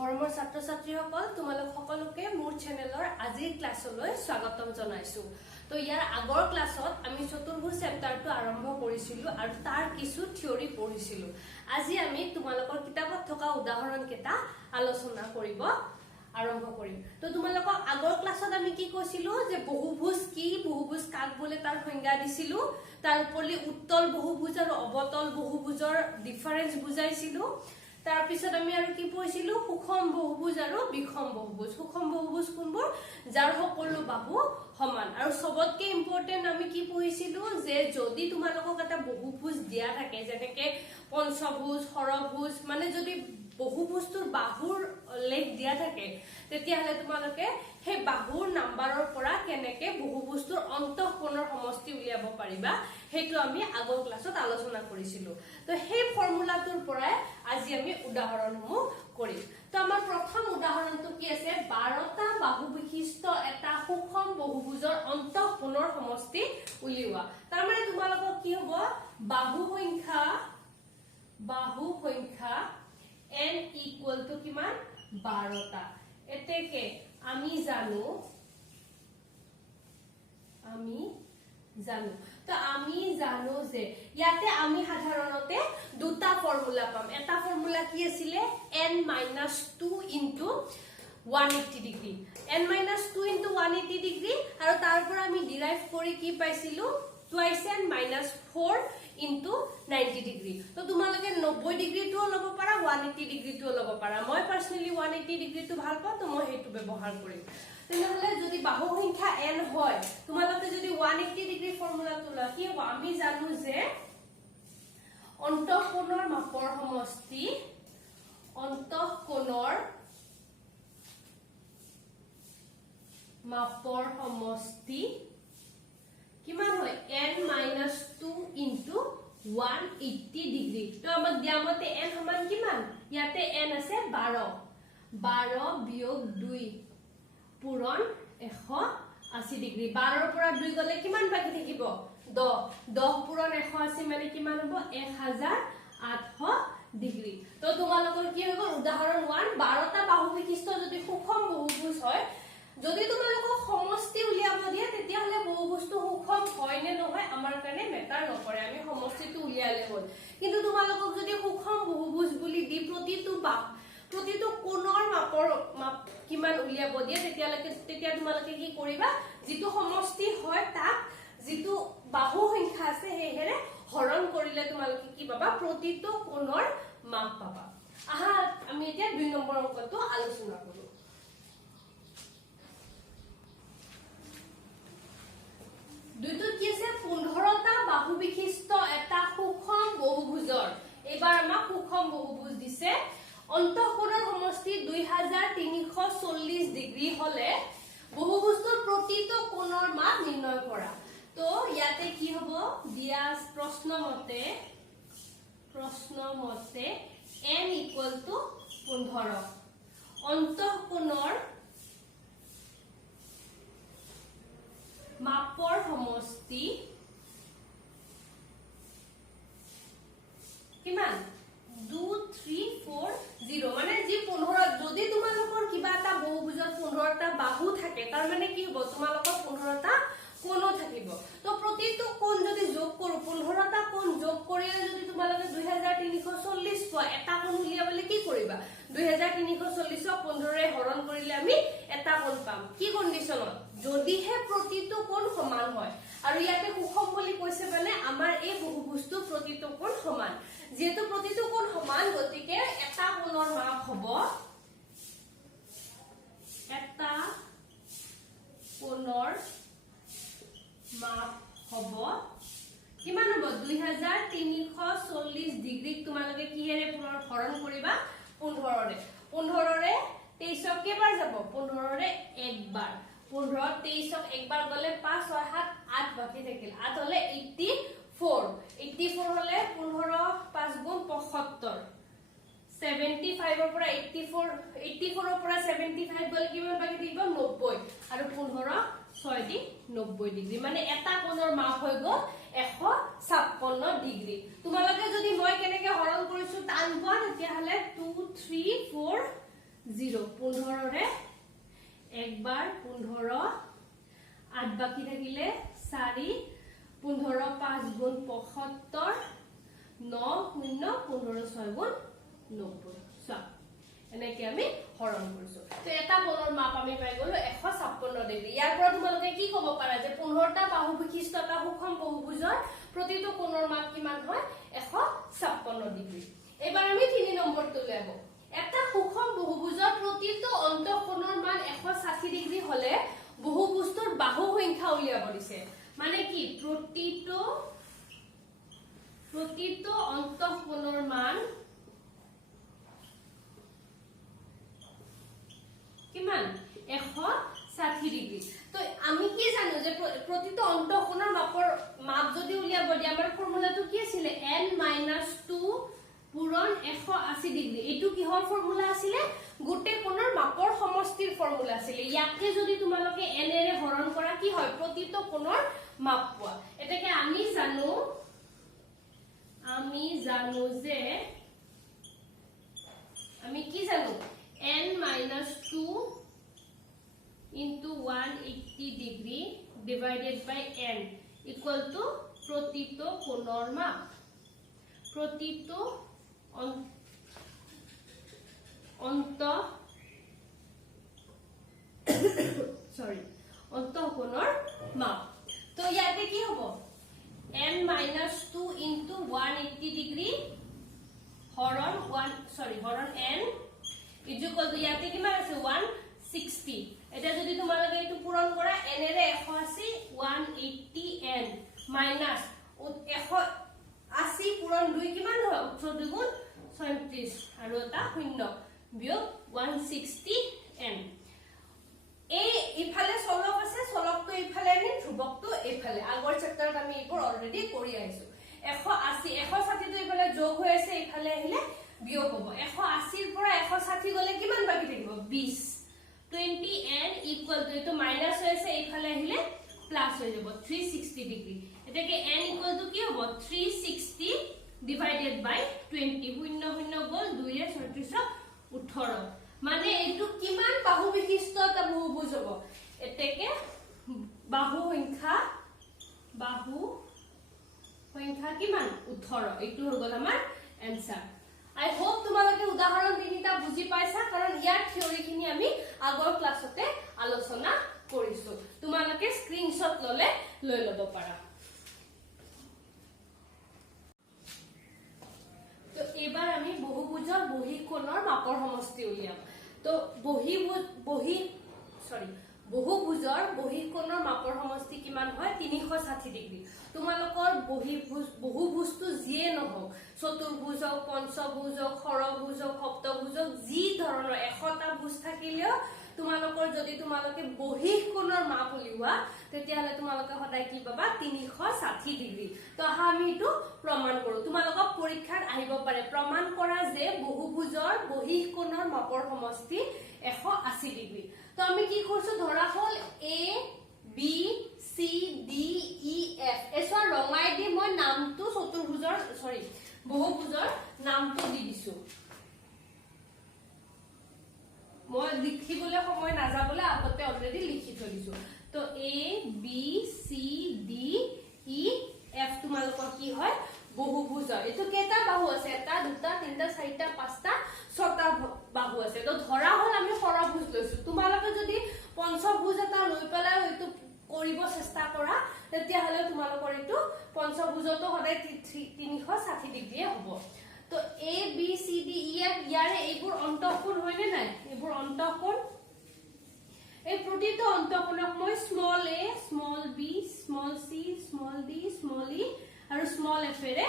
মৰমৰ ছাত্ৰ ছাত্ৰীসকল তোমালোক সকলোকে মোৰ চেনেলৰ আজিৰ ক্লাছলৈ স্বাগতম জনাইছো। তো ইয়াৰ আগৰ ক্লাছত আমি চতুৰ্ভুজ চেপ্টাৰটো আৰম্ভ কৰিছিলো আৰু তাৰ কিছু থিওৰি পঢ়িছিলো। আজি আমি তোমালোকৰ কিতাপত থকা উদাহৰণ কেইটা আলোচনা কৰিব আৰম্ভ কৰিম। তো তোমালোকক আগৰ ক্লাছত আমি কি কৈছিলো যে বহুভুজ কি, বহুভুজ কাক বোলে তাৰ সংজ্ঞা দিছিলো, তাৰ উপৰি উত্তল বহুভুজ আৰু অবতল বহুভুজৰ ডিফাৰেন্স বুজাইছিলো। তাৰ পিছত আমি আৰু কি পঢ়িছিলো সুষম বহুভুজ আৰু বিষম বহুভুজ। সুষম বহুভুজ কোনবোৰ যাৰ সকলো বাহু সমান, আৰু সবতকে ইম্পৰ্টেন্ট আমি কি পঢ়িছিলো যে যদি তোমালোকক এটা বহুভুজ দিয়া থাকে যেনেকে পঞ্চভুজ ষড়ভুজ, মানে যদি বহুভুজটোৰ বাহুৰ লেখ দিয়া থাকে তেতিয়াহলে তোমালোকে সেই বাহুৰ নাম্বাৰৰ পৰা কেনেকে বহুভুজটোৰ অন্তঃকোণৰ সমষ্টি উলিয়াব পাৰিবা সেইটো আমি আগৰ ক্লাছত আলোচনা কৰিছিলো। তো সেই ফৰ্মুলাটোৰ পৰাই আজি আমি উদাহৰণসমূহ কৰিম। তো আমাৰ প্ৰথম উদাহৰণটো কি আছে, 12টা বাহু বিশিষ্ট এটা সুষম বহুভুজৰ অন্তঃকোণৰ সমষ্টি উলিওৱা। তাৰ মানে তোমালোকক কি হ'ব, বাহু সংখ্যা n ইকুয়াল টু কিমান 12টা। এতেকে আমি জানো তো আমি জানো যে ইয়াতে আমি সাধাৰণতে দুটা ফৰ্মুলা পাম। এটা ফৰ্মুলা কি আছিল n-2 into 180 degree, n-2 into 180 degree, আৰু তাৰ পৰা আমি ডিৰাইভ কৰি কি পাইছিলো টুৱাইস n-4 ইনটু 90 ডিগ্ৰী। তো তোমালোকে 90 ডিগ্ৰীটো ল'ব পাৰা, 180 ডিগ্ৰীটো ল'ব পাৰা। মই পাৰ্সোনালি 180 ডিগ্ৰীটো ভাল পাওঁ, তো মই সেইটো ব্যৱহাৰ কৰিম। তেনেহলে যদি বাহু সংখ্যা n হয়, তোমালোকে যদি 180 ডিগ্ৰী ফৰ্মুলাটো লয় কি হ'ব, আমি জানো যে অন্তঃকোণৰ মাপৰ সমষ্টি কিমান হয় n-2 ইনটু 180 ডিগ্ৰী। তো আমাক দিয়া মতে n সমান কিমান, ইয়াতে n আছে 12 বিয়োগ 2 পূৰণ 180 ডিগ্ৰী। 12ৰ পৰা 2 গলে কিমান বাকি থাকিব 10 পূৰণ 180 মানে কিমান হ'ব 1800 ডিগ্ৰী। তো তোমালোকৰ কি হ'ব উদাহৰণ 1, 12টা বাহু বিশিষ্ট যদি সুষম বহুভুজ হয়, যদি তোমালোকক সমষ্টি উলিয়াব দিয়ে তেতিয়াহলে বহুভুজটো সুষম হয় নে নহয় আমাৰ কাৰণে মেটাৰ নকৰে, আমি সমষ্টিটো উলিয়ালে হ'ল। কিন্তু তোমালোকক যদি সুষম বহুভুজ বুলি দি প্ৰতিটো কোণৰ মাপ কিমান উলিয়াব দিয়ে তেতিয়া তোমালোকে কি কৰিবা, যিটো সমষ্টি হয় তাক যিটো বাহু সংখ্যা আছে হেৰে হৰণ কৰিলে তোমালোকে কি পাবা, প্ৰতিটো কোণৰ মাপ পাবা। আহা আমি এতিয়া 2 নম্বৰ অংকটো আলোচনা কৰো। দুইটোত কি আছে 15টা বাহু বিশিষ্ট এটা সুষম বহুভুজৰ, এবাৰ আমাক সুষম বহুভুজ দিছে, অন্তঃকোণৰ সমষ্টি 2340 ডিগ্ৰী হলে বহুভুজটোৰ প্ৰতিটো কোণৰ মাপ নিৰ্ণয় কৰা। তো ইয়াতে কি হ'ব, দিয়া প্ৰশ্ন মতে n ইকুয়াল টু 15, অন্তঃকোণৰ মাপৰ সমষ্টি কিমান 2340, মানে যি 15, যদি তোমালোকৰ কিবা এটা বহুভুজত 15টা বাহু থাকে তাৰ মানে কি হ'ব তোমালোকৰ 15টা কোণো থাকিব। তো প্ৰতিটো কোণ যদি যোগ কৰো, 15টা কোণ যোগ কৰিলে যদি তোমালোকে 2340 পোৱা, এটা কোণ উলিয়াবলৈ কি কৰিবা 2340ক 15ৰে হৰণ কৰিলে আমি এটা কোণ পাম। কি কণ্ডিশনত, যদিহে প্ৰতিটো কোণ সমান হয়, আৰু ইয়াতে সুষম বুলি কৈছে মানে আমাৰ এই বহুভুজটো প্ৰতিটো কোণ সমান। যেহেতু প্ৰতিটো কোণ সমান গতিকে এটা কোণৰ মাপ হ'ব কিমান হ'ব 2340 ডিগ্ৰীক তোমালোকে কিহেৰে হৰণ কৰিবা 15ৰে। 15ৰে 23ক কেইবাৰ যাব, 15ৰে একবাৰ, 15 23ক একবাৰ গলে 5 6 7 8 বাকি থাকিল, 8 হলে 84 হলে 15 5 গুণ 75, 75ৰ পৰা 84ৰ পৰা 75 গলে কিমান বাকি থাকিব 90, আৰু 15 6 দি 90 ডিগ্ৰী, মানে এটা কোণৰ মাপ হৈ গ'ল 156 ডিগ্ৰী। তোমালোকে যদি মই কেনেকে হৰণ কৰিছো টান পোৱা তেতিয়াহলে 2 3 4 0 15ৰে একবাৰ 15 8 বাকি থাকিলে 4 15 5 গুণ 75 9 0 15 6 গুণ 90 সব এনেকে আমি হৰণ কৰিছো তো এটা কোণৰ মাপ আমি পাই গলো 156 ডিগ্ৰী ইয়াৰ পৰা তোমালোকে কি ক'ব পাৰা যে 15টা বাহু বিশিষ্ট এটা সুষম বহুভুজৰ প্ৰতিটো কোণৰ মাপ কিমান হয় 156 ডিগ্ৰী এবাৰ আমি 3 নম্বৰটো উলিয়াব এটা সুষম বহুভুজৰ প্ৰতিটো অন্তঃকোণৰ মান 160 ডিগ্ৰী হলে বহুভুজটোৰ বাহু সংখ্যা উলিয়াব দিছে মানে কি প্ৰতিটো অন্তঃকোণৰ মান কিমান 160 ডিগ্ৰী তো আমি কি জানো যে প্ৰতিটো অন্তঃকোণৰ মাপ যদি উলিয়াব দিয়া আমাৰ ফৰ্মুলাটো কি আছিল n - 2 পূৰণ 180 ডিগ্ৰী এটো কিহৰ ফৰ্মুলা আছিল গোটে কোণৰ মাপৰ সমষ্টিৰ ফৰ্মুলা আছিল ইয়াকে যদি তোমালোকে n এৰে হৰণ কৰা কি হয় প্ৰতিটো কোণৰ মাপ পোৱা এটাকে আমি জানো যে আমি কি জানো n - 2 into 180 degree divided by n equal to প্ৰতিটো কোণৰ মাপ প্ৰতিটো অন্তঃকোণৰ মাপ তো ইয়াতে কি হ'ব n - 2 into 180 degree হৰণ n is equal to ইয়াতে কিমান আছে 160 এটা যদি তোমালোকে এটো পূৰণ কৰা n এৰে 180 180 n মাইনাস 180 পূৰণ 2 কিমান হয় 14 গুণ 37 আৰু এটা শূন্য বিয়োগ 160 n এই ইফালে চলক আছে চলকটো ইফালে আনি ধ্ৰুৱকটো এইফালে আগৰ চেপ্টাৰত আমি এইবোৰ অলৰেডি কৰি আহিছো 180 160 টো ইফালে যোগ হৈ আছে ইফালে আহিলে বিয়োগ হ'ব 180 ৰ পৰা 160 গলে কিমান বাকি থাকিব 20 20n equal to এটো মাইনাস হৈ আছে এইফালে আহিলে প্লাস হৈ যাব 360 ডিগ্ৰী এটাকে n equal to কি হ'ব 360 divided by 20 শূন্য শূন্য গল 2 এ 36 18 মানে এটো কিমান বাহু বিশিষ্ট এটা বহুভুজ হ'ব এটাকে বাহু সংখ্যা কিমান 18 এটো হৈ গল আমাৰ आंसर I hope তোমালোকে উদাহৰণ তিনিটা বুজি পাইছা কাৰণ ইয়াৰ থিওৰিখিনি আমি আগৰ ক্লাছতে আলোচনা কৰিছো তোমালোকে স্ক্ৰিনশ্বট লৈ লব পাৰা তো এবাৰ আমি বহুভুজৰ বহিঃকোণৰ মাপৰ সমষ্টি উলিয়াম তো বহুভুজৰ বহিঃকোণৰ মাপৰ সমষ্টি কিমান হয় 360 ডিগ্ৰী তোমালোকৰ বহুভুজটো যিয়ে নহওক চতুৰ্ভুজ হওক পঞ্চভুজ হওক ষড়ভুজ হওক সপ্তভুজ হওক যি ধৰণৰ এশটা ভুজ থাকিলেও তোমালোকৰ যদি তোমালোকে বহিঃকোণৰ মাপ উলিওৱা তেতিয়াহলে তোমালোকে সদায় কি পাবা 360 ডিগ্ৰী তো আমি এটো প্ৰমাণ কৰো তোমালোকক পৰীক্ষাত আহিব পাৰে প্ৰমাণ কৰা যে বহুভুজৰ বহিঃকোণৰ মাপৰ সমষ্টি 180 ডিগ্ৰী তো আমি কি কৰিছো ধৰা হল a b c d e f এছৰ ৰঙাই দি মই নামটো চতুৰ্ভুজৰ বহুভুজৰ নামটো দি দিছো মই লিখিবলৈ সময় নাযাবলৈ আগতে অলৰেডি লিখি থৈ দিছো তো a b c d e f তোমালোকৰ কি হয় বহুভুজ এটো কেটা বাহু আছে এটা দুটা তিনটা চাৰিটা পাঁচটা ছটা বাহু আছে তো ধৰা হল আমি ষড়ভুজ লৈছো তোমালোকে যদি পঞ্চভুজ এটা লৈ পেলাই এটো কৰিব চেষ্টা কৰা তেতিয়া হলে তোমালোকৰ এটো পঞ্চভুজটো সদায় 360 ডিগ্ৰী হ'ব তো a b c d e f ইয়াৰে এইবোৰ অন্তঃকোণ হয়নে নাই এইবোৰ অন্তঃকোণ এই প্ৰতিটো অন্তঃকোণক মই small a small b small c small d small e আৰু স্মল f এৰে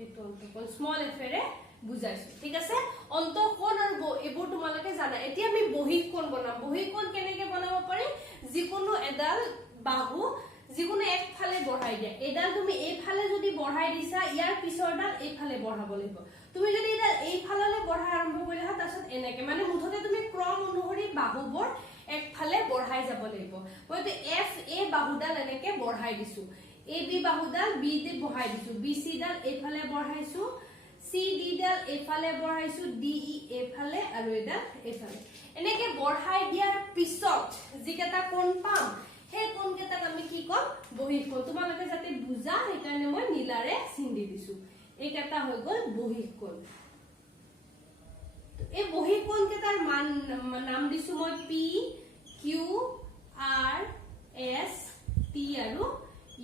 এইটো অন্তঃকোণ স্মল f এৰে বুজাইছো ঠিক আছে অন্তঃকোণ আৰু এইবোৰ তোমালোকে জানা এতিয়া আমি বহিঃকোণ বনাম বহিঃকোণ কেনেকৈ বনাব পাৰি যিকোনো এডাল বাহু যিকোনো একফালে বঢ়াই দিয়া এডাল তুমি এইফালে যদি বঢ়াই দিছা ইয়াৰ পিছৰডাল এইফালে বঢ়াব লাগিব তুমি যদি এডাল এইফালে বঢ়াই আৰম্ভ কৰিলা তাৰছত এনেকে মানে মুঠতে তুমি ক্ৰম অনুসৰি বাহুবোৰ একফালে বঢ়াই যাব লাগিব মইতো এফ এ বাহুডাল এনেকে বঢ়াই দিছো এ বি বাহুডাল বি তে বঢ়াই দিছো বি সি ডাল এইফালে বঢ়াইছো CD ডাল এফালে বঢ়াইছো DE এফালে আৰু এটা এফালে এনেকে বঢ়াই দিয়াৰ পিছত যিকেটা কোণ পাম সেই কোণ কেটাক আমি কি কম বহিঃকোণ তোমালোকে যাতে বুজা সেইকাৰণে মই নীলাৰে চিন দি দিছো এই কেটা হৈ গল বহিঃকোণ এই বহিঃকোণ কেটাৰ মান নাম দিছো মই P Q R S T আৰু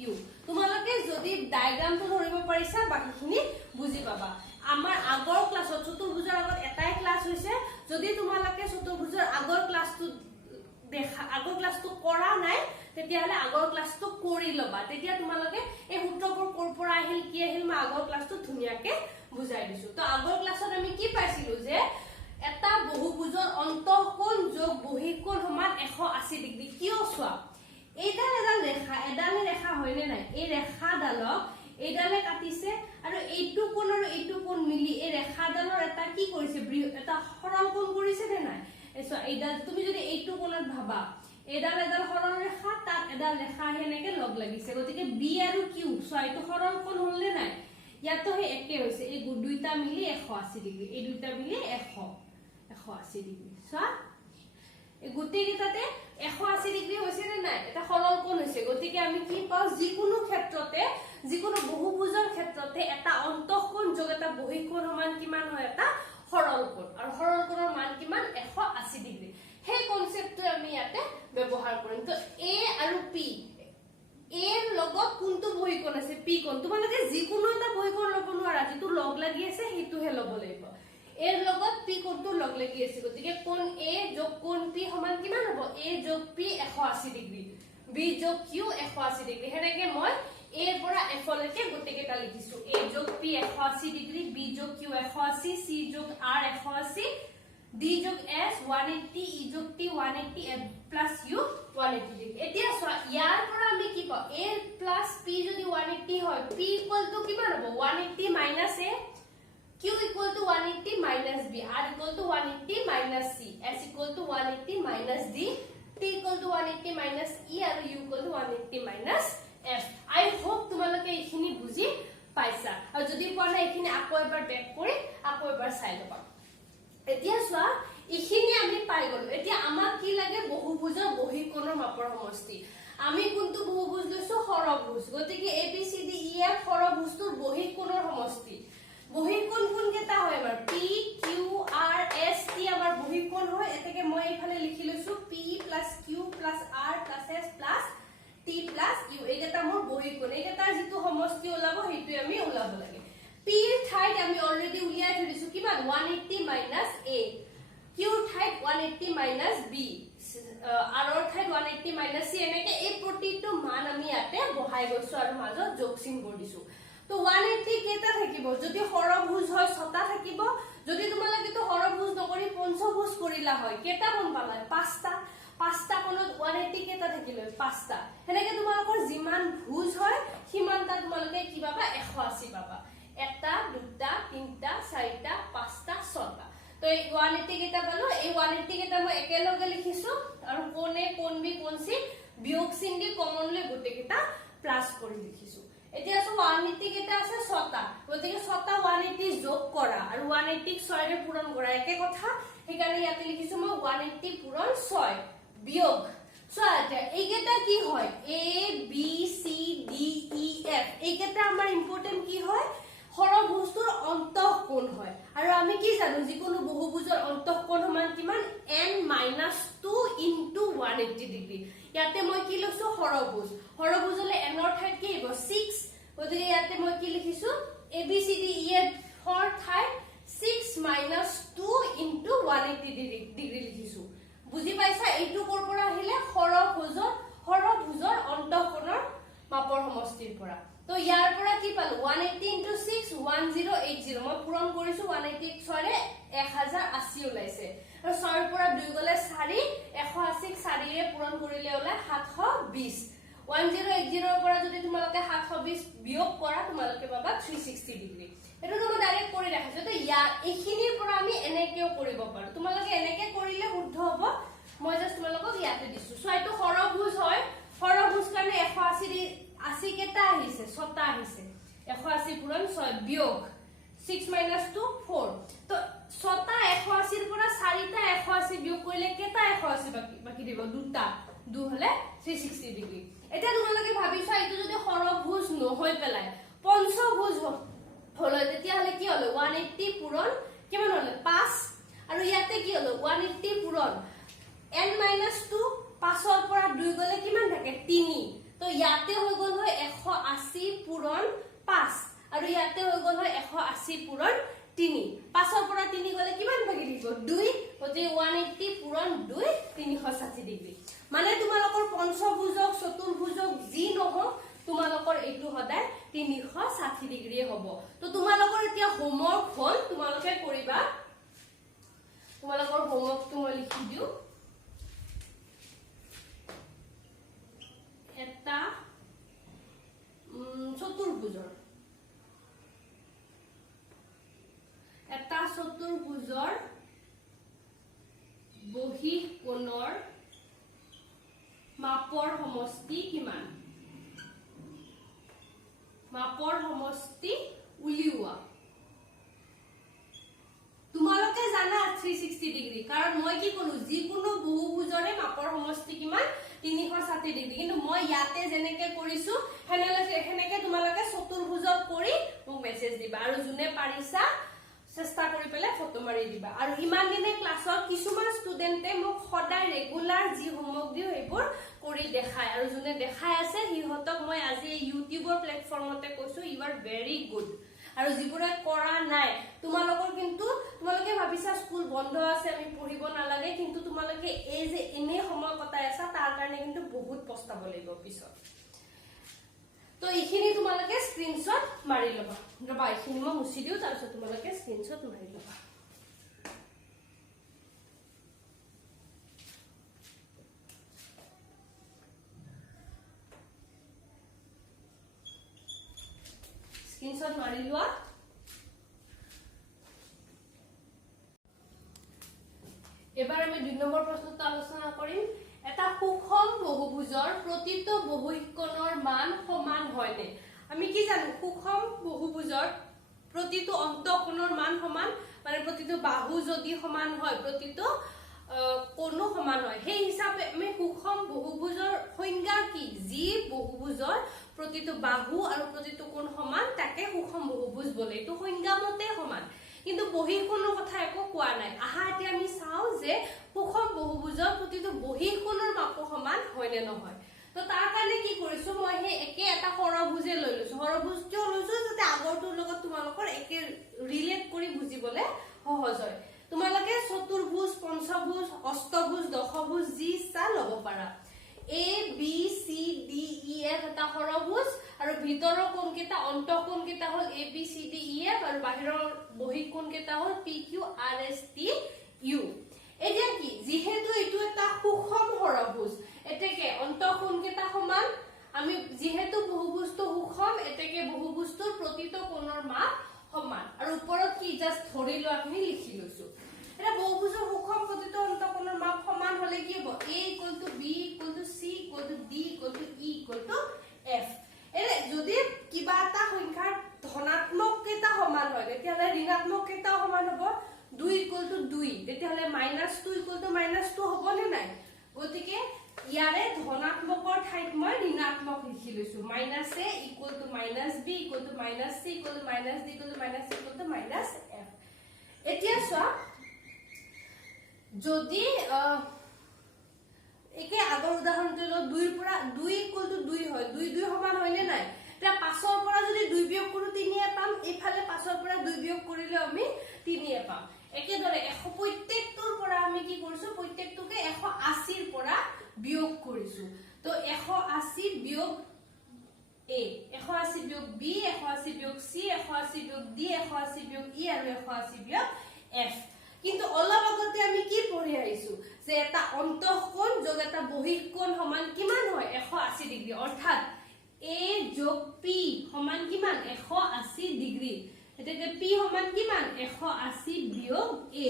U তোমালোকে যদি ডায়াগ্ৰামটো ধৰিব পাৰিছা বাকিখিনি বুজি পাবা আমাৰ আগৰ ক্লাছত চতুৰ্ভুজৰ আগত এটাই ক্লাছ হৈছে যদি তোমালোকে চতুৰ্ভুজৰ আগৰ ক্লাছটো দেখা আগৰ ক্লাছটো কৰা নাই তেতিয়াহলে আগৰ ক্লাছটো কৰি লবা তেতিয়া তোমালোকে এই সূত্ৰবোৰ কৰ পৰা আহিল কি আহিল মই আগৰ ক্লাছটো ধুনিয়াকে বুজাই দিছো তো আগৰ ক্লাছত আমি কি পাইছিলো যে এটা বহুভুজৰ অন্তঃকোণ যোগ বহিঃকোণ সমান 180 ডিগ্ৰী কিয় চোৱা এডাল ৰেখা হয়নে নাই এই ৰেখাডালক এডালে কাটিছে আৰু এইটো কোণ আৰু এইটো কোণ মিলি এই ৰেখাডালৰ এটা কি কৰিছে এটা সৰল কোণ কৰিছে নে নাই এসো এডাল তুমি যদি এইটো কোণত ভাবা এডাল সৰল ৰেখা তাত এডাল ৰেখা হেনেকে লগ লাগিছে গতিকে B আৰু Q সো এইটো সৰল কোণ হলনে নাই ইয়াতো হে একে হৈছে এই দুইটা মিলি 180 ডিগ্ৰী এই দুইটা মিলি 180 ডিগ্ৰী সো এই গুটিকেটাতে 180 ডিগ্ৰী হৈছে নে নাই এটা সৰল কোণ হৈছে গতিকে আমি কি পাও যিকোনো ক্ষেত্ৰতে যিকোনো বহুভুজৰ ক্ষেত্ৰতে এটা অন্তঃকোণ যোগ এটা বহিঃকোণ সমান কিমান হয় এটা সৰল কোণ আৰু সৰল কোণৰ মান কিমান 180 ডিগ্ৰী সেই কনসেপ্টটো আমি ইয়াতে ব্যৱহাৰ কৰিম তো A আৰু P এৰ লগত কোনটো বহিঃকোণ আছে P কোণ তোমালোকে যিকোনো এটা বহিঃকোণ লব নোৱাৰা যেটো লগ লাগি আছে হেতুহে লব লাগিব এর লগত P কোণটো লগ লাগি আছে গতিকে কোণ A যোগ কোণ P সমান কিমান হ'ব A যোগ P 180 ডিগ্ৰী B যোগ Q 180 ডিগ্ৰী হেনেকে মই A পৰা F লৈকে গোটেইটা লিখিছো A যোগ P 180 ডিগ্ৰী B যোগ Q 180 C যোগ R 180 D যোগ S 180 E যোগ T 180 F plus U 180 degree এতিয়া সোয়া ইয়াৰ পৰা আমি কি পাও A plus P যদি 180 হয় P ইকুয়াল টু কিমান হ'ব 180 minus A Q equal to 180 minus B, R equal to 180 minus C, S equal to 180 minus D, T equal to 180 minus E, and U equal to 180 minus F. I hope তোমালোকে এইখিনি বুজি পাইছা আৰু যদি পোৱা নাই এইখিনি আকৌ এবাৰ বেক কৰি আকৌ এবাৰ চাই লবা এতিয়া সোয়া এইখিনি আমি পাই গলো এতিয়া আমাক কি লাগে বহুভুজৰ বহিঃকোণৰ মাপৰ সমষ্টি আমি কোনটো বহুভুজ লৈছো সৰভুজ গতিকে ABCDEF সৰভুজটোৰ বহিঃকোণৰ সমষ্টি বহিঃকোণ কোন কেটা হয় আমাৰ P Q R S T আমাৰ বহিঃকোণ হয় এতেকে মই এফালে লিখি লৈছো P + Q + R + S + T + U এইটা মোৰ বহিঃকোণ এইটাৰ যেটো সমষ্টি ওলাব হেতু আমি ওলাব লাগে P ৰ ঠাইত আমি অলৰেডি উলিয়াই ধৰিছো কিমান 180 - A Q ৰ ঠাইত 180 - B R ৰ ঠাইত 180 - C এনেকে এই প্ৰতিটো মান আমি ইয়াতে বহাই গৈছো আৰু মাজত যোগ চিন দিছো তো 180 কেটা থাকিব যদি সৰভুজ হয় ছটা থাকিব যদি তোমালোকে তো সৰভুজ নকৰি পঞ্চভুজ কৰিলা হয় কেটা কোণ পালা পাঁচটা কোণত 180 কেটা থাকিলে পাঁচটা হেনেকে তোমালোকৰ যিমান ভুজ হয় সিমানটা তোমালোকে কি পাবা 180 পাবা এটা দুটা তিনটা চাৰিটা পাঁচটা ছটা তো এই 180 কেটা পালো এই 180 কেটা মই একেলগে লিখিছো আৰু কোণে কোণ বি কোণ সি বিয়োগ চিন দি কমনলি গুটে কেটা প্লাস কৰি লিখিছো এতিয়া সো 180 কেটা আছে ছটা গতিকে ছটা 180 যোগ কৰা আৰু 180 6 ৰে পূৰণ কৰা একে কথা হেকাৰণে ইয়াতে লিখিছো মই 180 পূৰণ 6 বিয়োগ সো এতিয়া এই কেটা কি হয় A B C D E F এই কেটা আমাৰ ইম্পৰ্টেন্ট কি হয় সৰভুজটোৰ অন্তঃকোণ হয় আৰু আমি কি জানো যিকোনো বহুভুজৰ অন্তঃকোণ সমান কিমান n - 2 * 180 ডিগ্ৰী ইয়াতে মই কি লৈছো সৰভুজলে n ৰ ঠাইত কি হ'ব 6 গতিকে ইয়াতে মই কি লিখিছো ABCDEF ৰ ঠাইত 6 - 2 * 180 ডিগ্ৰী লিখিছো বুজি পাইছা এইটো কৰ পৰা আহিলে সৰভুজৰ অন্তঃকোণৰ মাপৰ সমষ্টিৰ পৰা তো ইয়াৰ পৰা কি পালো 180 * 6 1080 মই পূৰণ কৰিছো 180 6 ৰে 1080 ওলাইছে আৰু 6 ৰ পৰা 2 গলে 4 180 4 ৰে পূৰণ কৰিলে ওলাই 720 1080 ৰ পৰা যদি তোমালোকে 720 বিয়োগ কৰা তোমালোকে পাবা 360 ডিগ্ৰী এটো মই ডাইৰেক্ট কৰি ৰাখিছো তো এইখিনিৰ পৰা আমি এনেকেও কৰিব পাৰো তোমালোকে এনেকে কৰিলে শুদ্ধ হ'ব মই জাস্ট তোমালোকক ইয়াতে দিছো সো এটো সৰভুজ হয় সৰভুজ কাৰণে 180 কেটা আহিছে ছটা আহিছে 180 পূৰণ 6 বিয়োগ 6 - 2 4 তো 6টা 180 পৰা 4টা 180 বিয়োগ কৰিলে কেটা 180 বাকি দিব দুটা 2 হলে 360 ডিগ্ৰী এটা তোমালোকে ভাবিছা এটো যদি সৰভুজ নহয় পেলাই পঞ্চভুজ হলো তেতিয়া হলে কি হলো 180 পূৰণ কিমান হলে 5 আৰু ইয়াতে কি হলো 180 পূৰণ n - 2 5 ৰ পৰা 2 গলে কিমান থাকে 3 তো ইয়াতে হৈ গল হয় 180 পূৰণ 5 আৰু ইয়াতে হৈ গল হয় 180 পূৰণ 3 5 ৰ পৰা 3 গলে কিমান ভাগি দিব 2 গতে 180 পূৰণ 2 360 ডিগ্ৰী মানে তোমালোকৰ পঞ্চভুজক চতুৰ্ভুজক যি নহওক তোমালোকৰ এইটো সদায় 360 ডিগ্ৰী হ'ব তো তোমালোকৰ এতিয়া হোমৱৰ্ক হ'ল তোমালোকে কৰিবা তোমালোকৰ হোমৱৰ্কটো মই লিখি দিও এটা চতুৰ্ভুজৰ বহিঃ কোণৰ মাপৰ সমষ্টি কিমান মাপৰ সমষ্টি উলিওৱা তোমালোকে জানা 360 ডিগ্ৰী কাৰণ মই কি কলো যিকোনো বহুভুজৰে মাপৰ সমষ্টি কিমান 360 ডিগ্ৰী কিন্তু মই ইয়াতে যেনেকে কৰিছো হেনেকে তোমালোকে চতুৰ্ভুজক কৰি মোক মেছেজ দিবা আৰু জুনে পাৰিছা চেষ্টা কৰি পেলে ফটো মাৰি দিবা আৰু ইমান দিনে ক্লাছত কিছুমান ষ্টুডেন্টে মোক সদায় ৰেগুলাৰ যি হোমৱৰ্ক দিও এইবোৰ কৰি দেখায় আৰু জুনে দেখাই আছে হিহতক মই আজি ইউটিউবৰ প্লেটফৰ্মতে কৈছো ইউ আৰ ভেৰি গুড আৰু যিবোৰে কৰা নাই তোমালোকৰ কিন্তু তোমালোকে ভাবিছা স্কুল বন্ধ আছে আমি পঢ়িব নালাগে কিন্তু তোমালোকে এই যে এনে সময় কটাই আছা তাৰ কাৰণে কিন্তু বহুত পস্তাব লাগিব পিছত তো এইখিনি তোমালোকে স্ক্ৰিনশ্বট মাৰি লবা ৰবা এইখিনি মই মুছি দিও তাৰ পিছত তোমালোকে স্ক্ৰিনশ্বট মাৰি লবা স্ক্ৰিনশ্বট মাৰি লোৱা এবাৰ আমি 2 নম্বৰ প্ৰশ্নটো আলোচনা কৰিম এটা সুষম বহুভুজৰ প্ৰতিটো বহিঃ কোণৰ মান সমান হয়নে আমি কি জানো সুষম বহুভুজৰ প্ৰতিটো অন্তঃকোণৰ মান সমান মানে প্ৰতিটো বাহু যদি সমান হয় প্ৰতিটো কোণো সমান হয় সেই হিচাপে আমি সুষম বহুভুজৰ সংজ্ঞা কি যি বহুভুজৰ প্ৰতিটো বাহু আৰু প্ৰতিটো কোণ সমান তাকে সুষম বহুভুজ বলে তো সংজ্ঞা মতে সমান কিন্তু বহিঃ কোণৰ কথা একো কোৱা নাই আহা এতিয়া আমি চাও যে সুষম বহুভুজৰ প্ৰতিটো বহিঃ কোণৰ মাপ সমান হয়নে নহয় তো তাৰ কাৰণে কি কৰিছো মই হে একে এটা সৰভুজে লৈ লৈছো সৰভুজ কিয় লৈছো যাতে আগৰটোৰ লগত তোমালোকৰ একে ৰিলেট কৰি বুজিবলে সহজ হয় তোমালোকে চতুৰ্ভুজ পঞ্চভুজ অষ্টভুজ দশভুজ যি ইচ্ছা লব পাৰা A B C D E F এটা সৰভুজ আৰু ভিতৰৰ কোণ কেটা অন্তঃকোণ কেটা হল A B C D E F আৰু বাহিৰৰ বহিঃ কোণ কেটা হল P Q R S T U এতিয়া কি যেহেতু এটো এটা সুষম সৰভুজ এতেকে অন্তঃকোণ কেটা সমান আমি যেহেতু বহুভুজটো সুষম এতেকে বহুভুজটোৰ প্ৰতিটো কোণৰ মাপ সমান আৰু ওপৰত কি জাস্ট ধৰি লোৱা আমি লিখি লৈছো এটা বহুভুজৰ সুষম প্ৰতিটো অন্তঃকোণৰ মাপ সমান হলে কি হ'ব A = B = C = D = E = F এনে যদি কিবা এটা সংখ্যাৰ ধনাত্মক কেটা সমান হয় তেতিয়ালে ঋণাত্মক কেটাও সমান হ'ব 2 = 2 তেতিয়ালে -2 = -2 হ'ব নে নাই গতিকে ইয়াৰে ধনাত্মকৰ ঠাইত মই ঋণাত্মক লিখি লৈছো -a = -b = -c = -d = -e = -f এতিয়া চোৱা যদি একে আগৰ উদাহৰণটো ল 2 ৰ পৰা 2 = 2 হয় 2 2 সমান হয় নে নাই এটা 5 ৰ পৰা যদি 2 বিয়োগ কৰো 3 এ পাম এফালে 5 ৰ পৰা 2 বিয়োগ কৰিলে আমি 3 এ পাম একেদৰে 100 প্ৰত্যেকটোৰ পৰা আমি কি কৰিছো প্ৰত্যেকটোকে 180 ৰ পৰা বিয়োগ কৰিছো তো 180 বিয়োগ A 180 বিয়োগ B 180 বিয়োগ C 180 বিয়োগ D 180 বিয়োগ E আৰু 180 বিয়োগ F কিন্তু অলপ আগতে আমি কি পঢ়ি আইছো যে এটা অন্তঃকোণ যোগ এটা বহিঃ কোণ সমান কিমান হয় 180 ডিগ্ৰী অৰ্থাৎ A যোগ P সমান কিমান 180 ডিগ্ৰী এতেকে P সমান কিমান 180 বিয়োগ A